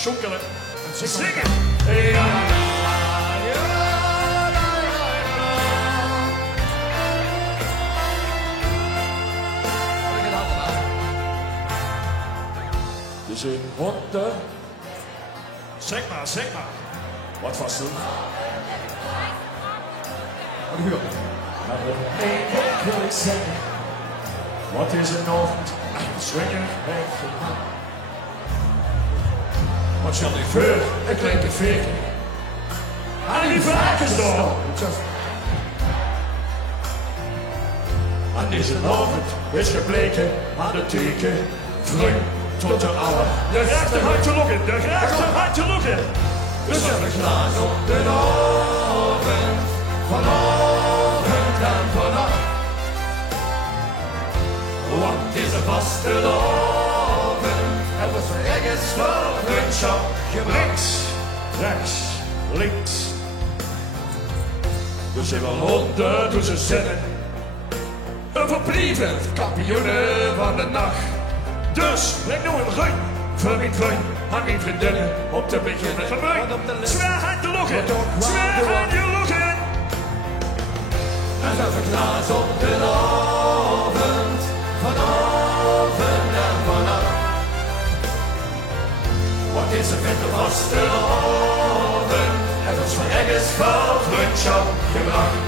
sjoekelen en zingen. Ja, We zijn honden. zeg maar. Wat was het? Wat huur? Maar ik wil ik zeggen. Wat is een ochtend? Swingen. Wat zal ik voor? Een kleine veertje. En die varkens door. Aan deze avond is gebleken aan de teken. Vreugd tot de oude. De rechter handje lokken, de rechter handje lokken. Dus heb ik glaas op de avond. Vanavond en vannacht. Want het is een vaste avond. En we zijn ergens voor vriendschap gebracht. Links, rechts, links. Dus zijn wel honden tussen zinnen. Een verblieven kampioenen van de nacht. Dus leg nu een run voor mijn vriend en mijn vriendinnen om te beginnen. Zwaar hand te lokken, zwaar hand je lokken. En dan een glaas op de avond. Vanavond en vannacht. Wat is er met de vaste avond? En ons van ergens voor vriendschap gebracht.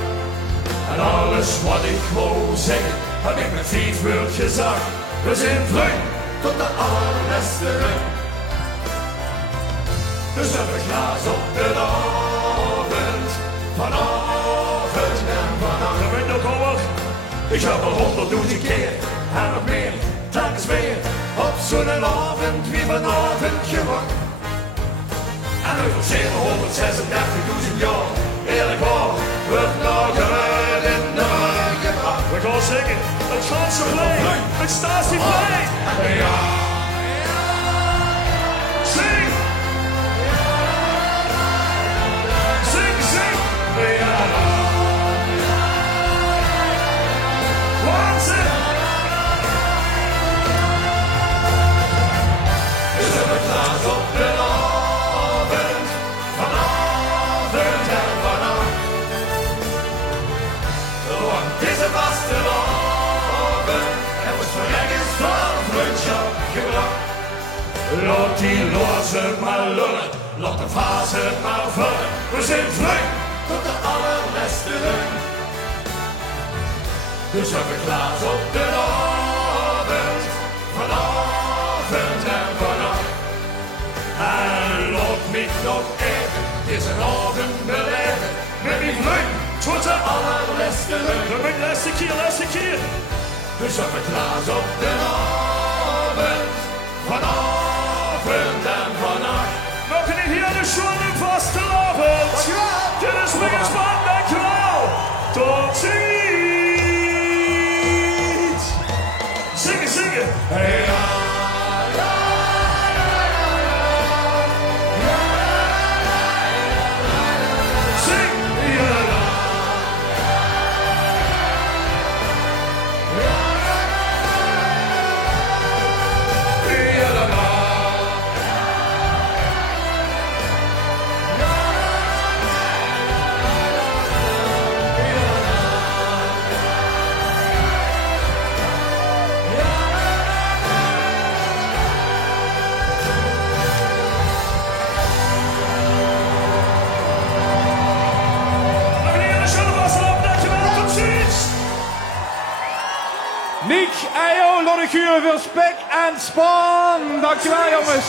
En alles wat ik wou zeggen, heb ik met 5 woord gezegd. We zijn vriend tot de allerbeste rug. Dus heb ik glaas op de avond. Vanavond en vannacht. Je bent nog over. Ik heb al 100.000 keer en nog meer, telkens weer. Op zo'n avond wie vanavond gewacht. En over 736.000 jaar, eerlijk waar, wordt nog gered in de rug gebracht. We gaan zingen, het gaat zo blij, het staat zo blij. Ja, Zing! Zing, zing! ja, Waanzin! dus heb ik glaas op de avond. Vanavond en vannacht. Want het is een vaste avond. En wordt van ergens van vriendschap gebracht. Laat die lozen maar lullen. Laat de vazen maar vullen. We zijn vriend tot de allerbeste rug. Dus heb ik glaas op de avond. Vanavond en vannacht. En laat mij nog even deze avond beleven. Met mijn vriend tot de allerbeste rug. We moeten laatste keer. Dus heb ik glaas op de avond. Vanavond en vannacht. We kunnen hier de schoenen vastelavond. Dit is Wiggensman, dankjewel. Tot ziens. Zingen, zingen. Hey, ja. Zing. Ja. Nick, Ejo, Lodde Guur, veel spek en span. Dankjewel jongens.